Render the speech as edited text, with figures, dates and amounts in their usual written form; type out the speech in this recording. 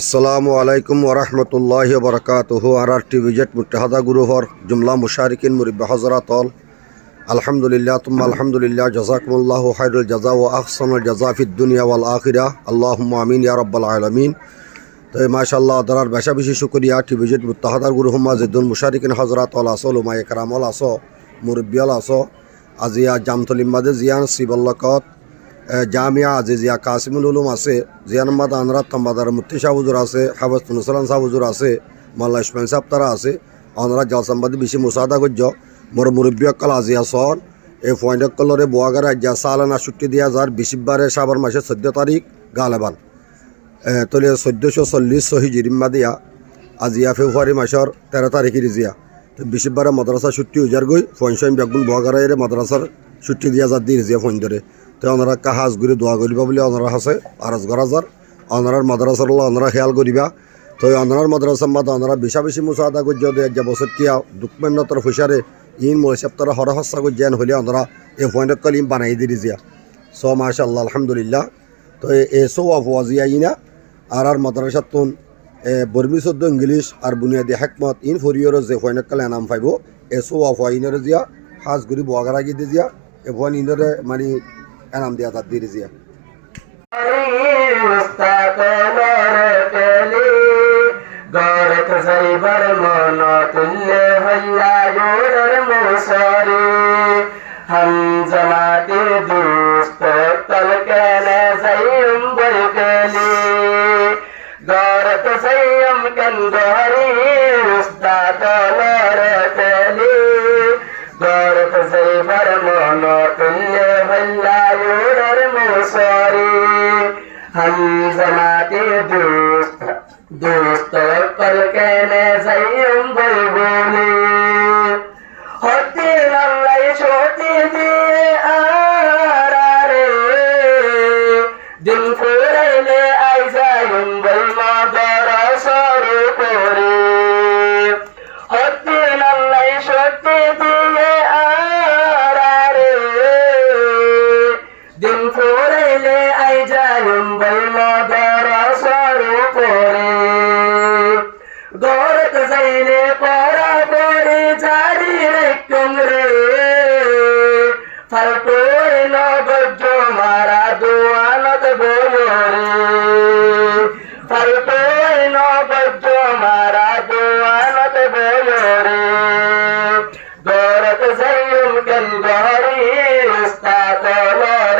আসসালামু আলাইকুম ওরহমতুল্লাহি ওবরকাতুহু আর টিভিজেট মুত্তাহাদা গ্রুপর জুমলা মুশারিকিন মুরিব্বা হজরাতল আলহামদুলিল্লাহ তুম্মা আলহামদুলিল্লাহ জাযাকুমুল্লাহু খায়রুল জাযা ওয়া আহসানুল জাযা ফিদ দুনিয়া ওয়াল আখিরাহ আল্লাহুম্মা আমিন ইয়া রাব্বাল আলামিন। তো মাশাআল্লাহ দরার বেশা বেশি শুকরিয়া টিভিজেট মুত্তাহাদার গ্রুপ মাজিদুল মুশারিকিন হজরাতল আসল উমায়ে কেরামল আসো মুরব্বিয়াল আসো আজিয়া জামতলিম মাদে জিয়ান সিবল্লাকত জামিয়া আজিজিয়া কাসিমুল উলুম আছে জিয়ানম্মাদ আনরাত তাম্বাদার মুফতি শাহ হুজুর আছে হাফেজতুন্নসালাম শাহ হুজুর আছে মাল্লা ইসমাইল সাহেব তারা আছে আনরাত জলসাম্বাদী বেশি মুসাদা গজ্য মোর মুরব্বী অকল আজিয়া সন এই পয়েন্ট অকলরে বোয়াগার আজ্ঞা সালানা ছুটি দিয়া যার 20 সাবান মাসের 14 তারিখ গালেবান তলে 1440 হিজরি দিয়া আজিয়া ফেব্রুয়ারি মাসের 13 তারিখ রিজিয়া তো 20 মাদ্রাসা ছুটি উজার গই ফইনসাইন বেগুন বোয়াগারের মাদ্রাসার ছুটি দিয়া যার দিয়ে রিজিয়া ফইন ধরে তো ওনারা কাহাজ ঘুরে দোয়া করিবা বলে ওনারা আছে আরজ গরাজার ওনার মাদ্রাসার ওনারা খেয়াল করিবা তো ওনার মাদ্রাসার মাদ ওনারা বেশা বেশি মুসাদা করছে যে বছর কিয়া দুঃখমেন্নতর ফুসারে ইন মহিসাপ্তারা হর হস্যা করছেন হলে ওনারা এই পয়েন্ট কলিম বানাই দিয়ে দিয়া সো মাশাআল্লাহ আলহামদুলিল্লাহ। তো এ সো আফওয়াজিয়া ইনা আর মাদ্রাসাত তুন বর্মি শব্দ ইংলিশ আর বুনিয়াদি হেকমত ইন ফরিয়র যে পয়েন্ট কলে নাম পাইব এ সো আফওয়াইনের দিয়া হাজ ঘুরি বোয়াগারা গিয়ে দিয়া এ পয়েন্ট ইনরে মানে এনাম দিয়া তার দিয়ে দিয়া हम जमाते दोस्त कल कहने सयम बोले होती लल्लाई छोटी दिए आरे दिन पूरे ले आई जायम बलमा दरा सारो कोरे होती लल्लाई छोटी दिए आरे दिन पूरे ले आई जायम बल